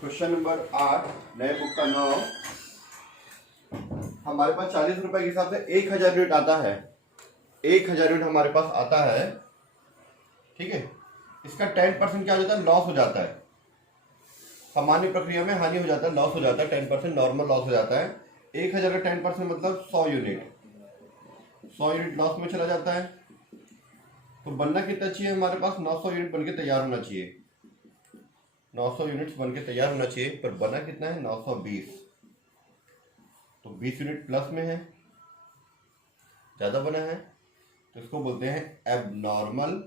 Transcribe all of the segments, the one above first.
Question number 8 नए book का 9। हमारे पास 40 रुपए के हिसाब से 1000 यूनिट आता है। 1000 यूनिट हमारे पास आता है, ठीक है। इसका 10% क्या हो जाता है? लॉस हो जाता है। सामान्य प्रक्रिया में हानि हो जाता है, लॉस हो जाता है। 10% नॉर्मल लॉस हो जाता है। 1000 का 10% मतलब 100 यूनिट। 100 यूनिट लॉस में चला जाता है। तो बनना कितना चाहिए हमारे पास? 900 यूनिट बनके तैयार होना चाहिए। 900 यूनिट्स बनके तैयार होना चाहिए, पर बना कितना है? 920। तो 20 यूनिट प्लस में है, ज्यादा बना है, तो इसको बोलते हैं एबनॉर्मल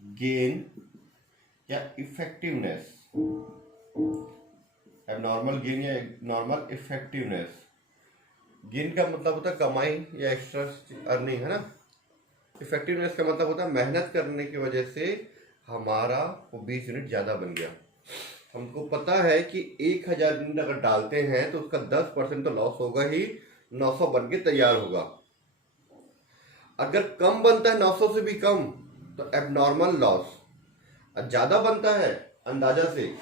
गेन या इफेक्टिवनेस। एबनॉर्मल गेन या नॉर्मल इफेक्टिवनेस। गेन का मतलब होता है कमाई या एक्स्ट्रा अर्निंग, है ना। इफेक्टिवनेस का मतलब होता है मेहनत करने की वजह से हमारा वो 20 यूनिट ज्यादा बन गया। हमको पता है कि 1000 यूनिट अगर डालते हैं तो उसका 10% तो लॉस होगा ही, 900 बन के तैयार होगा। अगर कम बनता है 900 से भी कम तो एबनॉर्मल लॉस। ज्यादा बनता है अंदाजा से,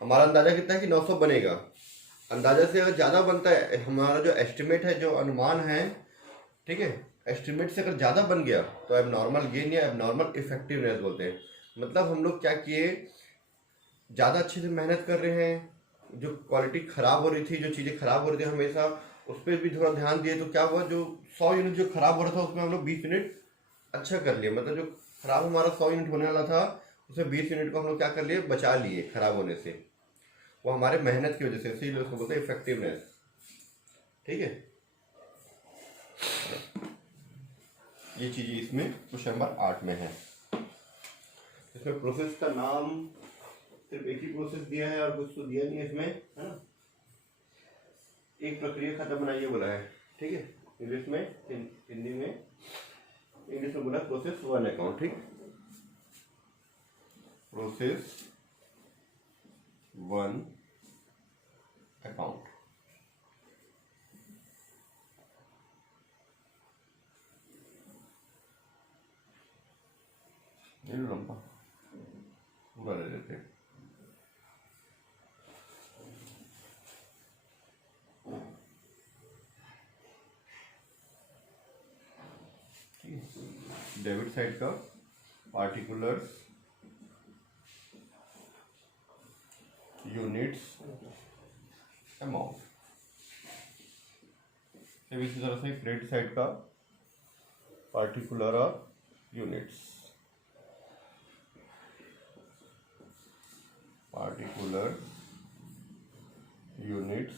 हमारा अंदाजा कितना है कि 900 बनेगा। अंदाजा से अगर ज्यादा बनता है, हमारा जो एस्टिमेट है, जो अनुमान है, ठीक है, एस्टिमेट से अगर ज्यादा बन गया तो एबनॉर्मल गेन या एबनॉर्मल इफेक्टिवनेस बोलते हैं। मतलब हम लोग क्या किए, ज्यादा अच्छे से मेहनत कर रहे हैं, जो क्वालिटी खराब हो रही थी, जो चीजें खराब हो रही थी हमेशा उस पर भी थोड़ा ध्यान दिए, तो क्या हुआ, जो 100 यूनिट जो खराब हो रहा था उसमें हम लोग 20 यूनिट अच्छा कर लिए। मतलब जो खराब हमारा 100 यूनिट होने वाला था उसमें 20 यूनिट को हम लोग क्या कर लिए, बचा लिए खराब होने से। वो हमारे मेहनत की वजह से, इसीलिए उसको बोलते हैं इफेक्टिवनेस, ठीक है। ये चीजें इसमें क्वेश्चन नंबर 8 में है। इसमें प्रोसेस का नाम सिर्फ एक ही प्रोसेस दिया है और कुछ तो दिया नहीं है इसमें, है ना। एक प्रक्रिया खत्म बनाइए बोला है, ठीक है। इंग्लिश में, हिंदी में, इंग्लिश में बोला प्रोसेस 1 अकाउंट, ठीक। Process 1 account. ये लंबा पूरा ले लेते हैं। डेबिट साइड का पार्टिकुलर्स, यूनिट्स, अमाउंट। इसी तरह से क्रेडिट साइड का पार्टिकुलर और यूनिट्स, पार्टिकुलर, यूनिट्स,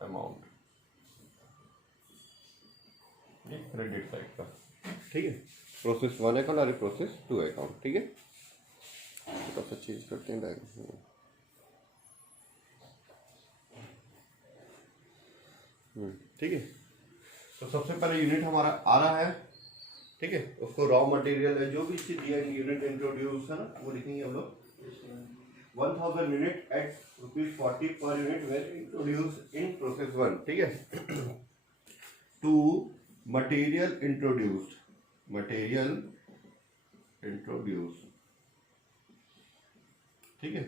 अमाउंट। ये क्रेडिट साइड का, ठीक है। प्रोसेस 1 अकाउंट और प्रोसेस 2 अकाउंट, ठीक है। थोड़ा सा चेंज करते हैं डायग्राम, ठीक है। तो सबसे पहले यूनिट हमारा आ रहा है, ठीक है। उसको रॉ मटेरियल है, जो भी चीज दिया है, यूनिट इंट्रोड्यूस है ना, वो लिखेंगे हम लोग। 1000 unit at ₹40 per unit were introduce in process 1, ठीक है। To material introduced, material introduce, ठीक है,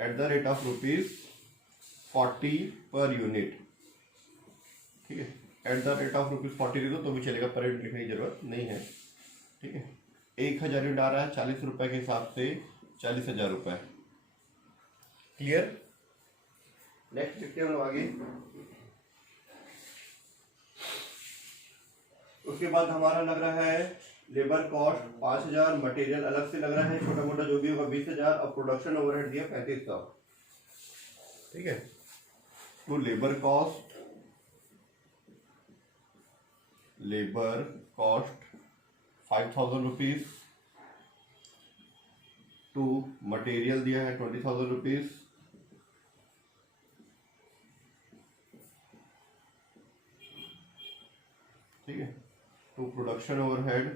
at the rate of ₹40 per unit, ठीक है। एट द रेट ऑफ ₹40 लिखो तो भी चलेगा, पर यूनिट लिखने की जरूरत नहीं है, ठीक है। 1000 यूनिट आ रहा है, 40 रुपए के हिसाब से 40,000 रुपए, क्लियर। नेक्स्ट लिखते हैं हम आगे। उसके बाद हमारा लग रहा है लेबर कॉस्ट 5000, मटेरियल अलग से लग रहा है, छोटा मोटा जो भी होगा 20,000, और प्रोडक्शन ओवरहेड दिया 3500, ठीक है। तो labour cost 5000 rupees, to material दिया है 20,000 रुपीज, ठीक है। टू प्रोडक्शन ओवरहेड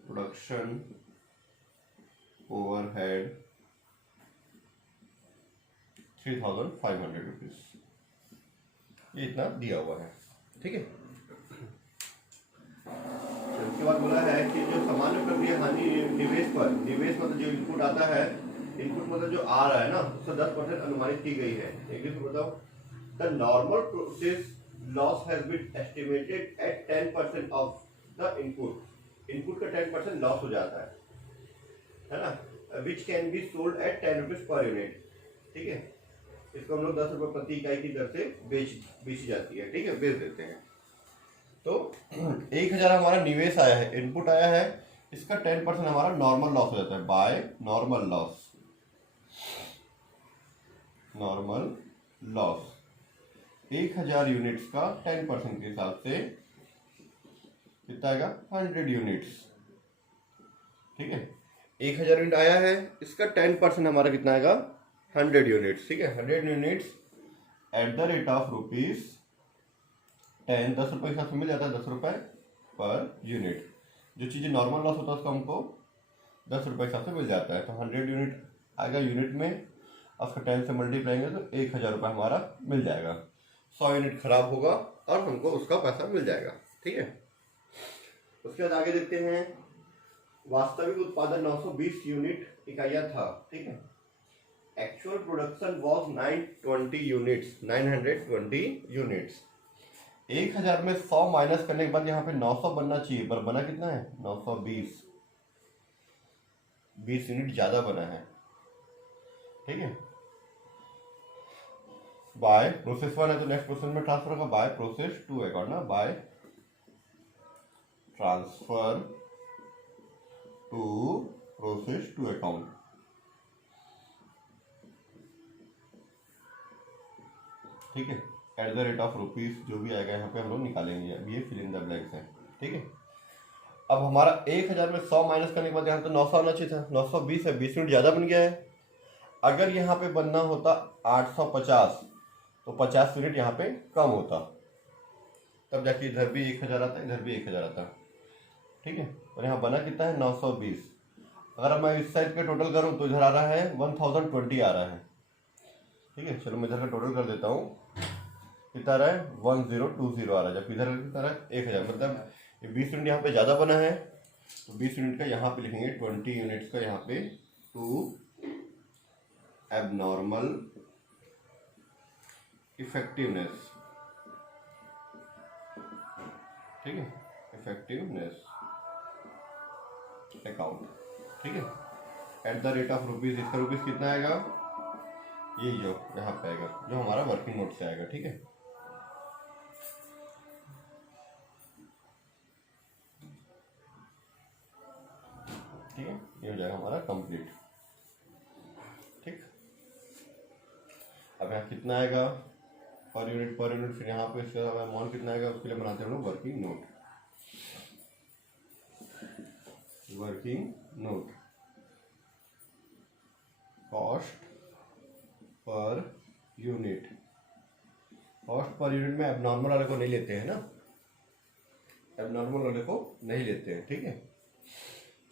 3,500 रुपीज, ये इतना दिया हुआ है, ठीक है। उसके बाद बोला है कि जो सामान्य प्रक्रिया हानि निवेश पर, निवेश मतलब जो इनपुट आता है, इनपुट 10% जो आ रहा है ना उसका 10% अनुमानित की गई है। एक तो बताओ, the normal process loss has been estimated at 10% of the input. Input का 10% लॉस हो जाता है ना, which can be sold at 10 rupees per unit. ठीक है, इसको हम लोग 10 रुपये प्रति इकाई की दर से बेची जाती है। ठीक है, बेच देते हैं। तो 1000 हमारा निवेश आया है, इनपुट आया है, इसका 10% हमारा नॉर्मल लॉस हो जाता है by normal loss. Normal loss 1000 units का 10% के हिसाब से कितना आएगा, 100 यूनिट्स। ठीक है, 1000 यूनिट आया है, इसका 10% हमारा कितना आएगा, 100 यूनिट्स। ठीक है, 100 units at the rate of rupees 10, 10 रुपये के हिसाब से मिल जाता है, 10 रुपये पर यूनिट। जो चीज़ें नॉर्मल लॉस होता है उसका हमको 10 रुपये के हिसाब से मिल जाता है। तो 100 यूनिट आएगा यूनिट में, उसका 10 से मल्टीप्लाई करेंगे तो 1000 रुपये हमारा मिल जाएगा। 100 यूनिट खराब होगा और हमको उसका पैसा मिल जाएगा। ठीक है, उसके बाद आगे देखते हैं, वास्तविक उत्पादन 920 यूनिट इकाइयाँ था। ठीक है, actual production was 920 units, 920 units. 1000 में 100 माइनस करने के बाद यहाँ पे 900 बनना चाहिए, पर बना कितना है, 920, 20 यूनिट ज्यादा बना है। ठीक है, बाय प्रोसेस 1 है तो नेक्स्ट प्रोसेस में ट्रांसफर होगा, बाय प्रोसेस 2 है ना, by transfer to process 2 account. ठीक है, at the rate of rupees जो भी आएगा यहाँ पे हम लोग निकालेंगे। अब ये फिल इन द ब्लैंक्स है। ठीक है, अब हमारा 1000 में 100 माइनस करने के बाद यहाँ तो 900 आना चाहिए था, 920 है, 20 यूनिट ज़्यादा बन गया है। अगर यहाँ पे बनना होता 850 तो 50 यूनिट यहाँ पे कम होता, तब जाके इधर भी 1000 आता, इधर भी 1000 आता। ठीक है, और यहाँ बना कितना है, 920। अगर मैं इस साइड पे टोटल करूँ तो इधर आ रहा है 1020 आ रहा है। ठीक है, चलो मैं इधर का टोटल कर देता हूँ, कितना आ रहा है, 1020 आ रहा है, जबकि इधर कितना आ रहा है, 1000। मतलब 20 यूनिट यहाँ पे ज़्यादा बना है, तो 20 यूनिट का यहाँ पे लिखेंगे, 20 यूनिट्स का यहाँ पे टू एबनॉर्मल इफेक्टिवनेस। ठीक है, इफेक्टिवनेस अकाउंट। ठीक है, at the rate of rupees, इसका रुपीज कितना आएगा, ये जो यहाँ पे आएगा, जो हमारा वर्किंग नोट से आएगा। ठीक है, ठीक है, ये हो जाएगा हमारा कंप्लीट। ठीक, अब यहाँ कितना आएगा पर यूनिट, फिर यहाँ पे इसका अमाउंट कितना आएगा, उसके लिए बनाते हैं हम लोग working note. Working note, cost per unit. Cost per unit में एबनॉर्मल वाले को नहीं लेते हैं ना, एबनॉर्मल वाले को नहीं लेते हैं। ठीक है,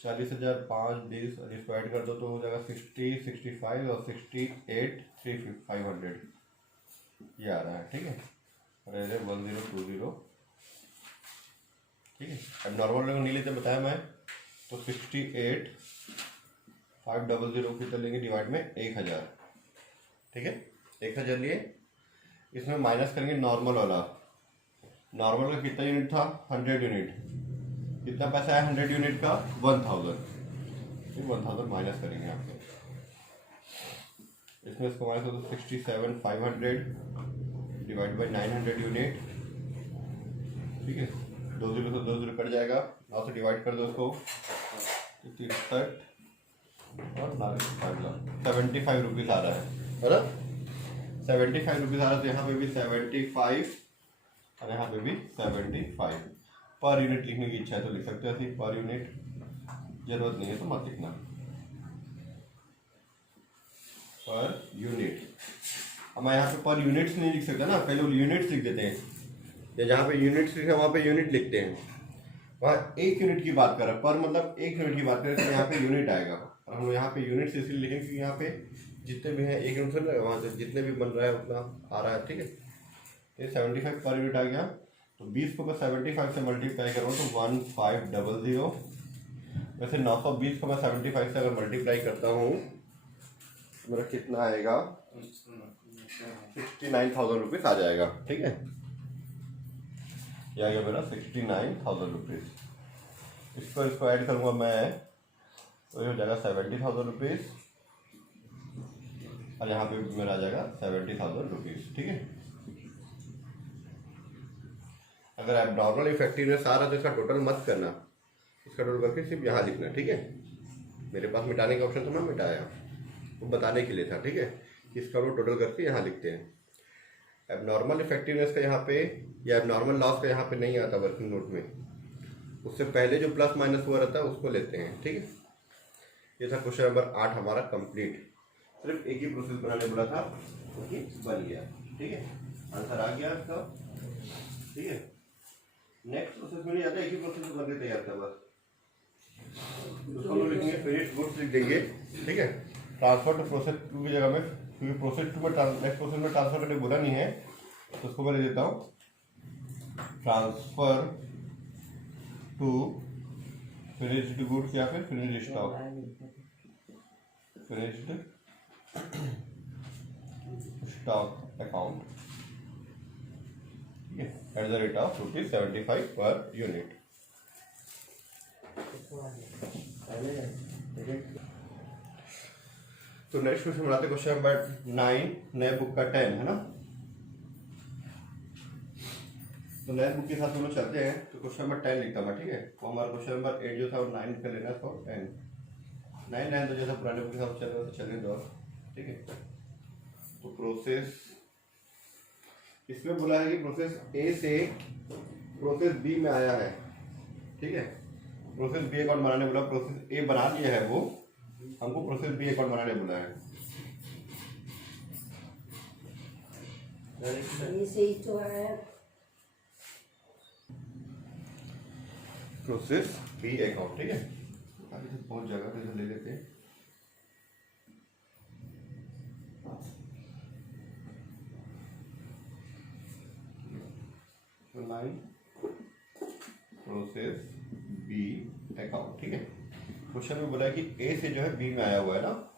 40,000 5 20 और इसको ऐड कर दो तो हो जाएगा 60, 65 और 68 500 ये आ रहा है। ठीक है, और 1020। ठीक है, एबनॉर्मल वाले को नहीं लेते बताया मैं, तो 68 500 कितना लेंगे, डिवाइड में 1000। ठीक है, 1000 लिए, इसमें माइनस करेंगे नॉर्मल वाला। नॉर्मल का कितना यूनिट था, 100 यूनिट। कितना पैसा है 100 यूनिट का, 1000। 1000 माइनस करेंगे यहाँ पे, इसमें इसको माइनस हो तो 67 500 डिवाइड बाई 900 यूनिट। ठीक है, 2 0 से 2 0 कट जाएगा, 9 से डिवाइड कर दो उसको, 63 और 75 रुपीज़ आ रहा है ना, 75 रुपीज़ आ रहा है। तो यहाँ पे भी 75 और यहाँ पे भी 75। पर यूनिट लिखने की इच्छा है तो लिख सकते हो ऐसे, पर यूनिट, जरूरत नहीं है तो मत लिखना, पर यूनिट। अब मैं यहाँ पे पर यूनिट्स नहीं लिख सकता ना, पहले वो यूनिट्स लिख देते हैं, या जहाँ पे यूनिट्स लिखे वहाँ पे यूनिट लिखते हैं। वहाँ 1 यूनिट की बात कर रहा है, पर मतलब 1 यूनिट की बात करें तो यहाँ पे यूनिट आएगा, और हम यहाँ पे यूनिट्स इसलिए लिखेंगे क्योंकि यहाँ पे जितने भी हैं 1 यूनिट से वहाँ से जितने भी बन रहा है उतना आ रहा है। ठीक है, ये 75 पर यूनिट आ गया, तो 20 को मैं 75 से मल्टीप्लाई करूँ तो 1500। वैसे 920 को मैं 75 से अगर मल्टीप्लाई करता हूँ मेरा कितना आएगा, 69,000 रुपीज़ आ जाएगा। ठीक है, यह आ गया मेरा 69,000 रुपीज़। इसको ऐड करूँगा मैं तो ये हो जाएगा 70,000 रुपीज़, और यहाँ पे मेरा आ जाएगा 70,000 रुपीज़। ठीक है, अगर आप नॉर्मल इफेक्टिवनेस आ रहा तो इसका टोटल मत करना, इसका टोटल करके सिर्फ यहाँ लिखना। ठीक है, मेरे पास मिटाने का ऑप्शन तो मैं मिटाया, वो बताने के लिए था। ठीक है, कि इसका टोटल करके यहाँ लिखते हैं। अब नॉर्मल इफेक्टिवनेस का यहाँ पे या नॉर्मल लॉस का यहाँ पे नहीं आता वर्किंग नोट में, उससे पहले जो प्लस माइनस हुआ रहता है उसको लेते हैं। ठीक है, ये था क्वेश्चन नंबर 8 हमारा कंप्लीट। सिर्फ एक ही प्रोसेस बनाने बोला था, क्योंकि बन गया। ठीक है, आंसर आ गया इसका। ठीक है, नेक्स्ट प्रोसेस में नहीं आता, एक ही प्रोसेस बन के तैयार था बस। उसको हम लोग लिखेंगे फिनिश्ड गुड्स लिख देंगे। ठीक है, ट्रांसफर टू प्रोसेस 2 की जगह में, क्योंकि प्रोसेस 2 में नेक्स्ट प्रोसेस में ट्रांसफर करने बोला नहीं है, तो उसको मैं लिख देता हूँ ट्रांसफर टू फिनिश्ड गुड्स या फिर finished stock, finished stock account eight the rate of ₹75 per unit. तो नेक्स्ट क्वेश्चन बनाते, क्वेश्चन नंबर 9 नए बुक का 10 है ना। तो नए बुक के साथ हम लोग चलते हैं, तो क्वेश्चन नंबर 10 लिखता मैं। ठीक है, तो हमारा क्वेश्चन नंबर 8 जो था वो 9 का लेना था, 10 9 9 तो जैसा पुराने बुक के साथ चल रहा था चलने दो। ठीक है, तो प्रोसेस इसमें बोला है कि प्रोसेस ए से प्रोसेस बी में आया है। ठीक है, प्रोसेस बी अकाउंट बनाने बोला, प्रोसेस ए बना लिया है, वो हमको प्रोसेस बी अकाउंट बनाने बोला है। Process B account. ठीक है, अभी तो बहुत जगह पे ले लेते हैं। Process B account. ठीक है, क्वेश्चन में बोला है कि ए से जो है बी में आया हुआ है ना,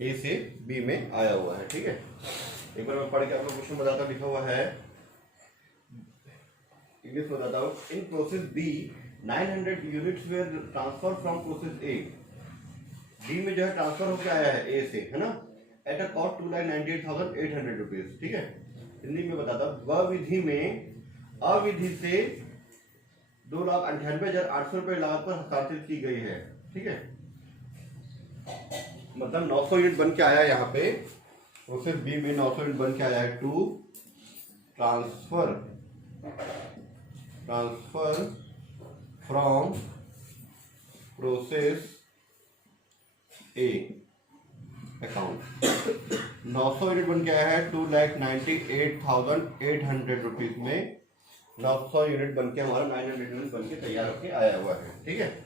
ए से बी में आया हुआ है। ठीक है, एक बार मैं पढ़ के आपको क्वेश्चन बताता, लिखा हुआ है इंग्लिश में बताता हूँ। In process B 900 units were transfer from process A. B में जो है ट्रांसफर होकर आया है ए से, है ना, एट अ कॉस्ट 2,98,800 रुपीज। ठीक है, हिंदी में बताता हूँ, वह विधि में अविधि से 2,98,800 रुपये लागत पर हस्तांतरित की गई है। ठीक है, मतलब 900 यूनिट बन के आया यहाँ पे, प्रोसेस बी में 900 यूनिट बन के आया है to transfer from process A account. 900 unit बन के आया है 2,98,800 रुपीज में। 900 यूनिट बन के हमारा 900 यूनिट बन के तैयार होके आया हुआ है। ठीक है,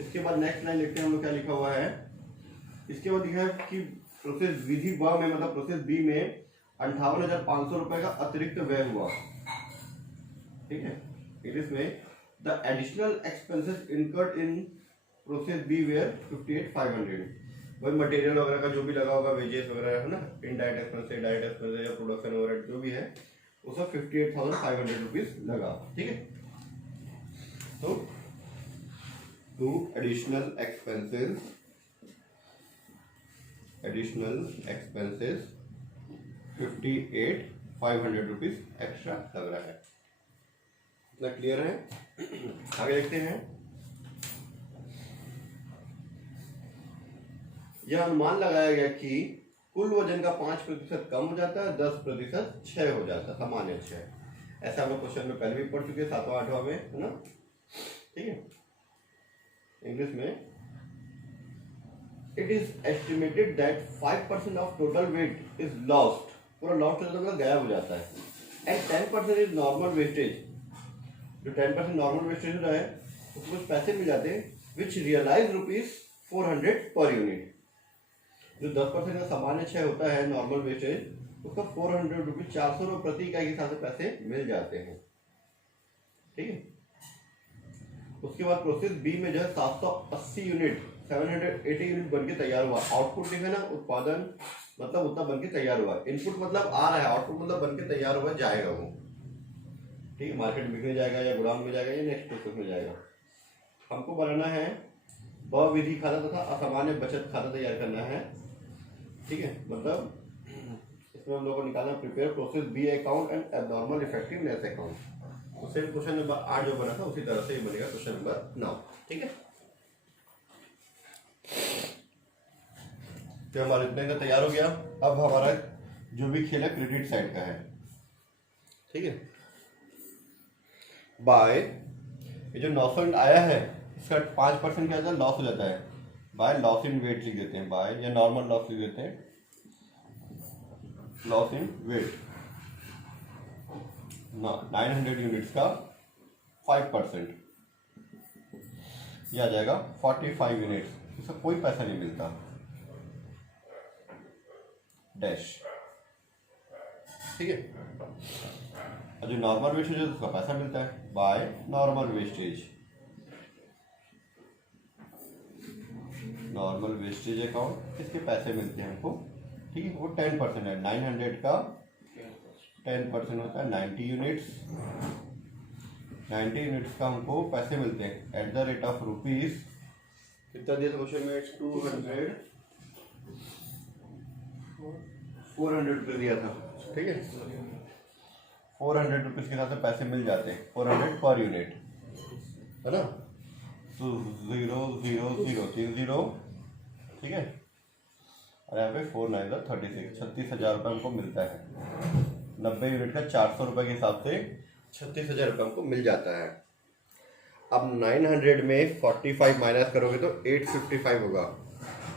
इसके बाद नेक्स्ट लाइन लिखते हैं हम लोग, क्या लिखा हुआ है। इसके बाद लिखा है कि प्रोसेस विधि ब में, मतलब प्रोसेस बी में 58,500 रुपए का अतिरिक्त व्यय हुआ। ठीक है, इंग्लिश में the additional expenses incurred in process B were 58,500। वही मटेरियल वगैरह का जो भी लगा होगा, वेजेस वगैरह है ना, इनडायरेक्ट एक्सपेंस, डायरेक्ट एक्सपेंस या प्रोडक्शन ओवरहेड जो भी है, वो सब 58,500 रुपीज लगा। ठीक है, तो to additional expenses 58,500 rupees extra लग रहा है। इतना क्लियर है? आगे देखते हैं। यह अनुमान लगाया गया कि कुल वजन का 5% कम हो जाता है, 10% क्षय हो जाता है, सामान्य क्षय। ऐसा हम लोग क्वेश्चन में पहले भी पढ़ चुके हैं, 7वां 8वां में, है ना। ठीक है, इंग्लिश में it is estimated that 5% of total weight is lost, पूरा लॉस्ट हो जाता है, मतलब गायब हो जाता है, एंड 10% इज नॉर्मल वेस्टेज। जो 10% नॉर्मल वेस्टेज होता है उसको कुछ पैसे मिल जाते हैं, विच रियलाइज ₹400 पर यूनिट। जो 10% का सामान्य क्षय होता है नॉर्मल वेस्टेज, उसका ₹400 400 प्रति इकाई के हिसाब से पैसे मिल जाते हैं। ठीक है, उसके बाद प्रोसेस बी में जो है 780 यूनिट 780 यूनिट बन के तैयार हुआ। आउटपुट लिखा ना, उत्पादन मतलब उतना बन के तैयार हुआ। इनपुट मतलब आ रहा है, आउटपुट मतलब बन के तैयार हुआ जाएगा वो, ठीक है, मार्केट बिकने जाएगा या गोदाम में जाएगा या नेक्स्ट प्रोसेस में जाएगा। हमको बनाना है बहुविधि खाता तथा असामान्य बचत खाता तैयार करना है, ठीक है। मतलब इसमें हम लोगों को निकालना prepare process B account and abnormal effectiveness account. उससे क्वेश्चन नंबर 8 जो बना था उसी तरह से ही बनेगा क्वेश्चन नंबर 9, ठीक है। तो हमारा इतने का तैयार हो गया। अब हमारा जो भी खेल है क्रेडिट साइड का है, ठीक है। बाय ये जो 900 आया है इसका 5% क्या होता है, लॉस हो जाता है। बाय लॉस इन वेट लिख देते हैं, बाय या नॉर्मल लॉस लिख देते हैं, लॉस इन वेट 900 यूनिट्स का 5%, यह आ जाएगा 45 यूनिट्स। इसका कोई पैसा नहीं मिलता, डैश, ठीक है। और जो नॉर्मल वेस्टेज है उसका पैसा मिलता है by normal wastage, normal wastage account, इसके पैसे मिलते हैं हमको, ठीक है। वो 10% है, 900 का 10% होता है 90 यूनिट्स। 90 यूनिट्स का हमको पैसे मिलते हैं eight the rate of rupees, कितना दिया था क्वेश्चन में, 400 रुपये दिया था, ठीक है। 400 रुपीज़ के साथ पैसे मिल जाते हैं, 400 पर यूनिट, है ना। तो 0 0 0 3 0, ठीक है। और यहाँ पे 4 9 36, 36,000 रुपये हमको मिलता है। 90 यूनिट का 400 रुपये के हिसाब से 36,000 रुपये हमको मिल जाता है। अब 900 में 45 माइनस करोगे तो 855 होगा,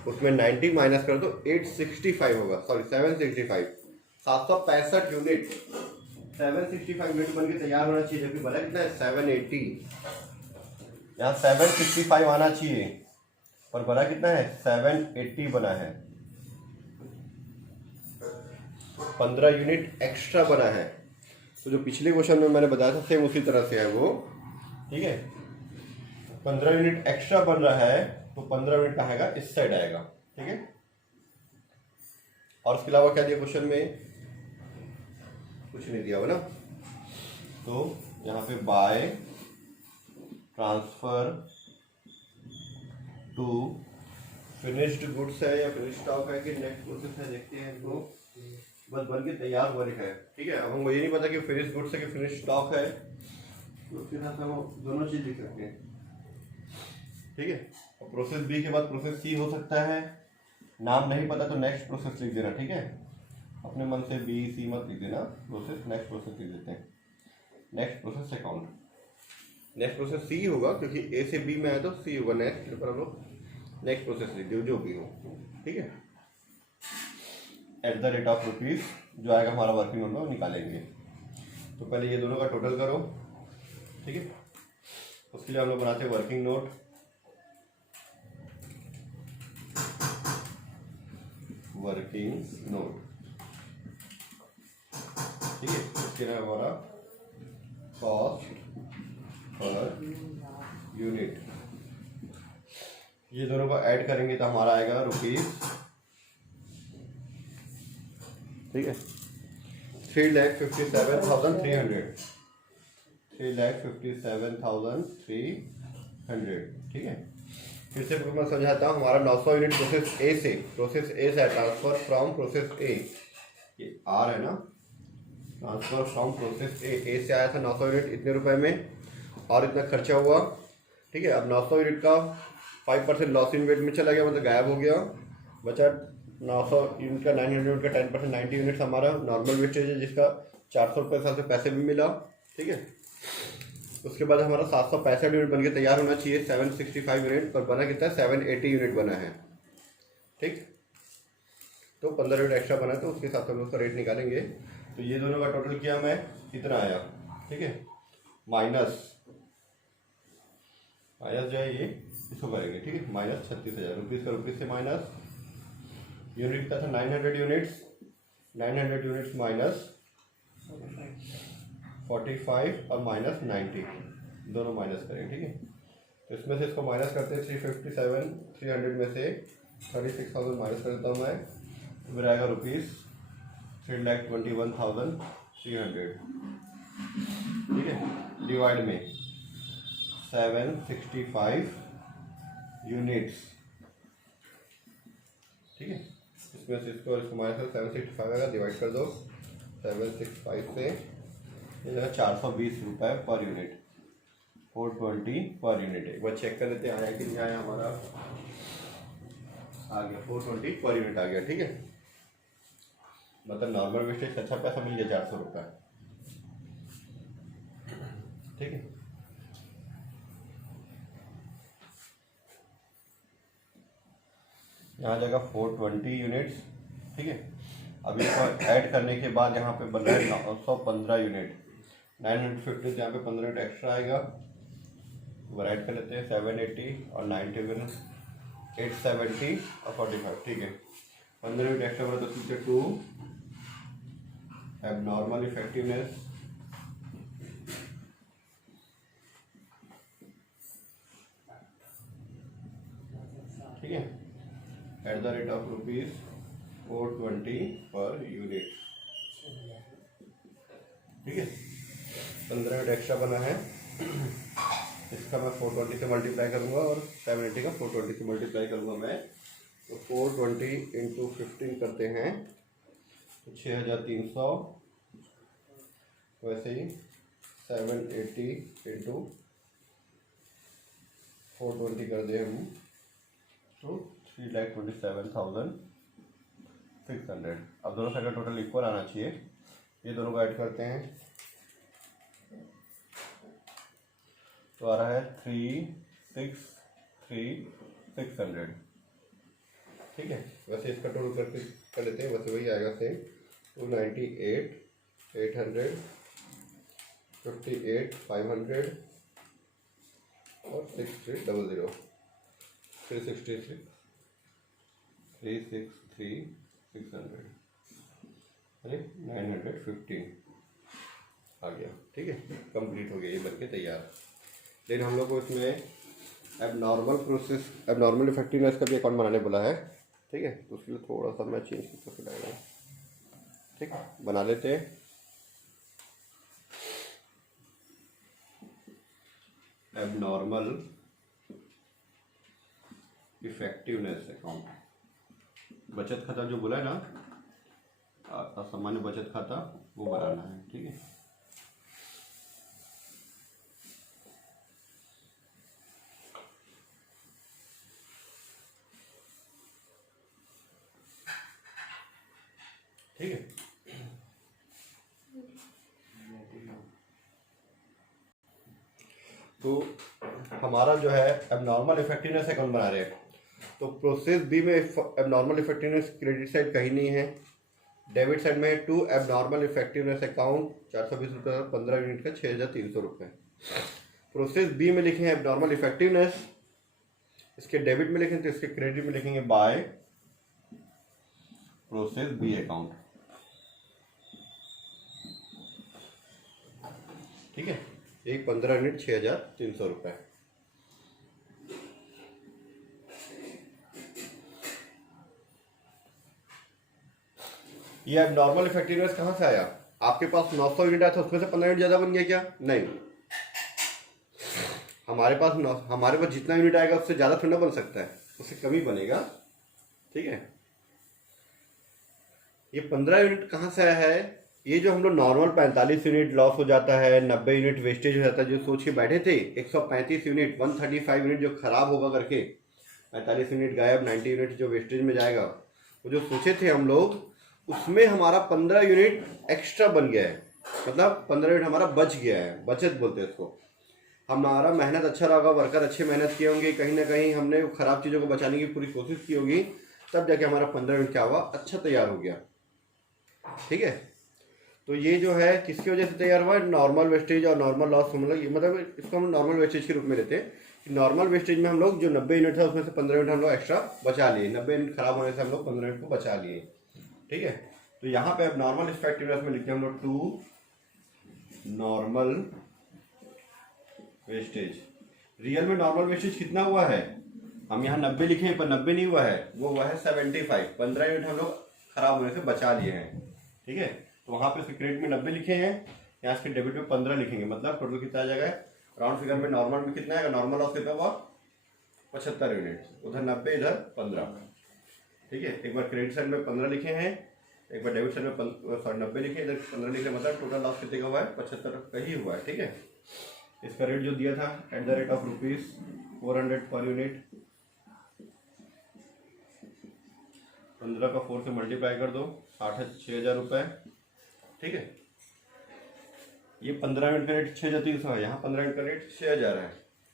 उसमें 90 माइनस करो तो 865 होगा, सॉरी 765, 765 यूनिट 765 यूनिट बन के तैयार होना चाहिए, जबकि बना कितना है 780, यहाँ 765 आना चाहिए पर बना कितना है 780 बना है, 15 यूनिट एक्स्ट्रा बना है। तो जो पिछले क्वेश्चन में मैंने बताया था सेम उसी तरह से है वो, ठीक है। 15 यूनिट एक्स्ट्रा बन रहा है तो 15 यूनिट कहाँ आएगा, इस साइड आएगा, ठीक है। और उसके अलावा क्या दिया क्वेश्चन में, कुछ नहीं दिया हुआ ना। तो यहाँ पे by transfer to finished goods है या फिनिश्ड स्टॉक है कि नेक्स्ट प्रोसेस है, देखते हैं इनको। बस बन के तैयार हुआ लिखा है, ठीक है। अब हमको ये नहीं पता कि फिनिश्ड गुड्स है कि फिनिश्ड स्टॉक है, तो उसके साथ हम दोनों चीज लिख सकते हैं, ठीक है। और प्रोसेस बी के बाद प्रोसेस सी हो सकता है, नाम नहीं पता तो नेक्स्ट प्रोसेस लिख देना, ठीक है। अपने मन से बी सी मत लिख देना, प्रोसेस नेक्स्ट प्रोसेस लिख देते हैं, next process account. Next process C होगा क्योंकि ए से बी में आया तो सी होगा नेक्स्ट, पर हम लोग नेक्स्ट प्रोसेस लिख दो जो भी हो, ठीक है। At the rate of rupees जो आएगा हमारा वर्किंग नोट में निकालेंगे। तो पहले ये दोनों का टोटल करो, ठीक है। उसके लिए हम लोग बनाते हैं वर्किंग नोट, वर्किंग नोट, ठीक है। इसके लिए हमारा कॉस्ट पर यूनिट, ये दोनों को ऐड करेंगे तो हमारा आएगा रुपीज, ठीक है। 3,57,300, 3,57,300, ठीक है। फिर से मैं समझाता हूँ, हमारा 900 यूनिट प्रोसेस ए से ट्रांसफर फ्रॉम प्रोसेस ए, ये आर है ना, ट्रांसफर फ्रॉम प्रोसेस ए से आया था 900 यूनिट इतने रुपए में और इतना खर्चा हुआ, ठीक है। अब 900 यूनिट का 5% लॉस इन वेट में चला गया, मतलब गायब हो गया, बचा 900 यूनिट का 900 यूनिट का 10%, 90 यूनिट्स हमारा नॉर्मल वेस्टेज है जिसका 400 रुपये साल से पैसे भी मिला, ठीक है। उसके बाद हमारा 765 यूनिट बन के तैयार होना चाहिए, 765 यूनिट, पर बना कितना है 780 यूनिट बना है, ठीक। तो 15 यूनिट एक्स्ट्रा बना तो उसके साथ हम लोग का रेट निकालेंगे। तो ये दोनों का टोटल किया मैं, कितना आया, ठीक है। माइनस जो है ये इसको करेंगे, ठीक है। माइनस 36,000 रुपीज़ का रुपीज़ से माइनस, यूनिट कितना था 900 यूनिट्स, 900 यूनिट्स माइनस 45 और माइनस 90, दोनों माइनस करेंगे, ठीक है। तो इसमें से इसको माइनस करते हैं 357, 300 में से 36,000 माइनस कर देता हूँ मैं, तो फिर आएगा ₹3,21,300। ठीक है, डिवाइड में 765 यूनिट्स। ठीक है, इसमें से इसको माइनस कर 765 आएगा, डिवाइड कर दो 765 से, ये जो है 420 रुपये पर यूनिट, 420 पर यूनिट। एक बार चेक कर लेते हैं आया कि नहीं आया हमारा। आ गया 420 पर यूनिट आ गया। ठीक है, मतलब नॉर्मल वेस्टेज से अच्छा पैसा मिल गया 400 रुपये। ठीक है, यहाँ जाएगा 420 यूनिट्स। ठीक है, अब इसको ऐड करने के बाद यहाँ पे बन रहा है 915 यूनिट, 950 यहाँ पे 15 यूनिट एक्स्ट्रा आएगा। वो ऐड कर लेते हैं 780 और 91, 870 और 45। ठीक है, 15 यूनिट एक्स्ट्रा बना तो पीछे 2 एबनॉर्मल इफेक्टिवनेस। ठीक है, एट द रेट ऑफ ₹420 पर यूनिट। ठीक है, 15 यूनिट एक्स्ट्रा बना है, इसका मैं 420 से मल्टीप्लाई करूंगा और 780 का 420 से मल्टीप्लाई करूंगा मैं। तो 420 इंटू 15 करते हैं तो 6,300, वैसे ही 780 इंटू 420 कर दे हम तो 3,27,600। अब दोनों साइड का टोटल इक्वल आना चाहिए, ये दोनों को ऐड करते हैं तो आ रहा है 3,63,600। ठीक है, वैसे इसका टोटल करके कर लेते हैं, वैसे वही आएगा सेम 298,800, 58,500 और 6,300, 363,600 अरे 915 आ गया। ठीक है, कंप्लीट हो गया, ये बनके तैयार। लेकिन हम लोग को इसमें एबनॉर्मल इफेक्टिवनेस का भी अकाउंट बनाने बोला है। ठीक है, तो उसके लिए थोड़ा सा मैं चेंज करके डालूंगा। ठीक है, बना लेते हैं। एबनॉर्मल इफेक्टिवनेस अकाउंट, बचत खाता जो बोला है ना, सामान्य बचत खाता, वो बनाना है। ठीक है, ठीक है, तो हमारा जो है एबनॉर्मल इफेक्टिवनेस अकाउंट बना रहे हैं, तो प्रोसेस बी में एबनॉर्मल इफेक्टिवनेस क्रेडिट साइड कहीं नहीं है, डेबिट साइड में टू एबनॉर्मल इफेक्टिवनेस अकाउंट 420 रुपये, 15 यूनिट का 6,300 रुपये। प्रोसेस बी में लिखे हैं एबनॉर्मल इफेक्टिवनेस, इसके डेबिट में लिखेंगे तो इसके क्रेडिट में लिखेंगे बाय प्रोसेस बी अकाउंट। ठीक है, एक 15 यूनिट 6,300 रुपये। ये एबनॉर्मल इफेक्टिवनेस कहाँ से आया? आपके पास 900 यूनिट आया था, उसमें से 15 यूनिट ज़्यादा बन गया क्या? नहीं, हमारे पास जितना यूनिट आएगा उससे ज़्यादा थोड़ा बन सकता है, उससे कम ही बनेगा। ठीक है, ये 15 यूनिट कहाँ से आया है? ये जो हम लोग नॉर्मल 45 यूनिट लॉस हो जाता है, 90 यूनिट वेस्टेज हो जाता है, जो सोच के बैठे थे 135 यूनिट 135 यूनिट जो खराब होगा करके, 45 यूनिट गायब, 90 यूनिट जो वेस्टेज में जाएगा, वो जो सोचे थे हम लोग, उसमें हमारा 15 यूनिट एक्स्ट्रा बन गया है, मतलब 15 यूनिट हमारा बच गया है, बचत बोलते हैं इसको। हमारा मेहनत अच्छा रहा होगा, वर्कर अच्छे मेहनत किए होंगे, कहीं ना कहीं हमने खराब चीज़ों को बचाने की पूरी कोशिश की होगी, तब जाके हमारा 15 यूनिट क्या हुआ, अच्छा तैयार हो गया। ठीक है, तो ये जो है किसकी वजह से तैयार हुआ? नॉर्मल वेस्टेज और नॉर्मल लॉस, मतलब इसको हम नॉर्मल वेस्टेज के रूप में लेते हैं कि नॉर्मल वेस्टेज में हम लोग जो 90 यूनिट था उसमें से 15 यूनिट हम लोग एक्स्ट्रा बचा लिए, 90 यूनिट खराब होने से हम लोग 15 यूनिट को बचा लिए। ठीक है, तो यहाँ पे अब नॉर्मल इफेक्टिवनेस में लिखते हैं हम लोग टू नॉर्मल वेस्टेज। रियल में नॉर्मल वेस्टेज कितना हुआ है, हम यहाँ 90 लिखे हैं पर 90 नहीं हुआ है, वो हुआ है 75। 15 यूनिट हम लोग खराब होने से बचा लिए हैं, ठीक है। तो वहाँ पे उसके क्रेडिट में 90 लिखे हैं, यहाँ इसके डेबिट में 15 लिखेंगे, मतलब टोटल कितना आ जाएगा। राउंड फिगर में नॉर्मल में कितना है, नॉर्मल लॉस कितना हुआ 75 यूनिट, उधर 90 इधर 15, ठीक है। एक बार क्रेडिट साइड में 15 लिखे हैं, एक बार डेबिट साइड में 90 लिखे, इधर 15 लिखे, मतलब टोटल लॉस कितने का हुआ है 75 का ही हुआ है, ठीक है। इसका रेट जो दिया था @(रुपीस)400 पर यूनिट, 15 का 4 से मल्टीप्लाई कर दो, 6,000 रुपये, ठीक है। ये 15 यूनिट का रेट 6,300 है, यहाँ 15 यूनिट का रेट 6,000 है,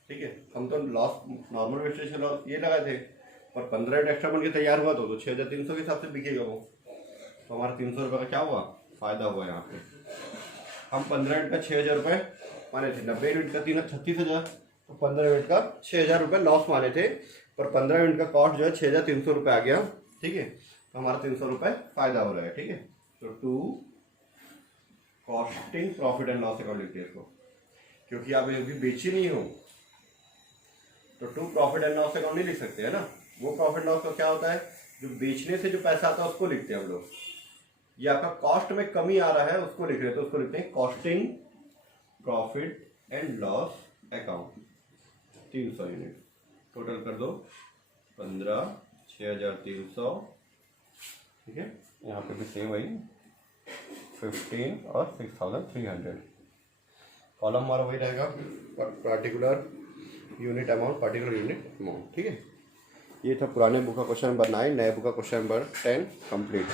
ठीक है। हम तो लॉस नॉर्मल वेस्टेज लॉस ये लगाए थे, पर 15 यूनिट एक्स्ट्रा बन के तैयार हुआ तो 6,300 के हिसाब से बिकेगा वो, तो हमारा 300 रुपये का क्या हुआ, फायदा हुआ यहाँ पे। हम 15 यूनिट का 6,000 रुपये माने थे, 90 यूनिट का 36,000, तो 15 यूनिट का 6,000 रुपये लॉस माने थे, पर 15 यूनिट का कॉस्ट जो है 6,300 रुपये आ गया, ठीक है। तो हमारा 300 रुपये फायदा हो रहा है, ठीक है। तो to costing profit and loss account लिखते हैं इसको, क्योंकि आप अभी बेची नहीं हो तो to profit and loss account नहीं लिख सकते है ना। वो प्रॉफिट लॉस का क्या होता है, जो बेचने से जो पैसा आता है उसको लिखते हैं हम लोग। ये आपका कॉस्ट में कमी आ रहा है उसको लिख रहे हैं, तो उसको लिखते हैं costing profit and loss account. 300 unit total कर दो 15, 6,300, ठीक है। यहाँ पे भी सेम वही 15 और 6,300, कॉलम हमारा वही रहेगा, particular unit amount, particular unit amount, ठीक है। ये था पुराने बुक का क्वेश्चन नंबर 9, नए बुक का क्वेश्चन नंबर 10 कंप्लीट।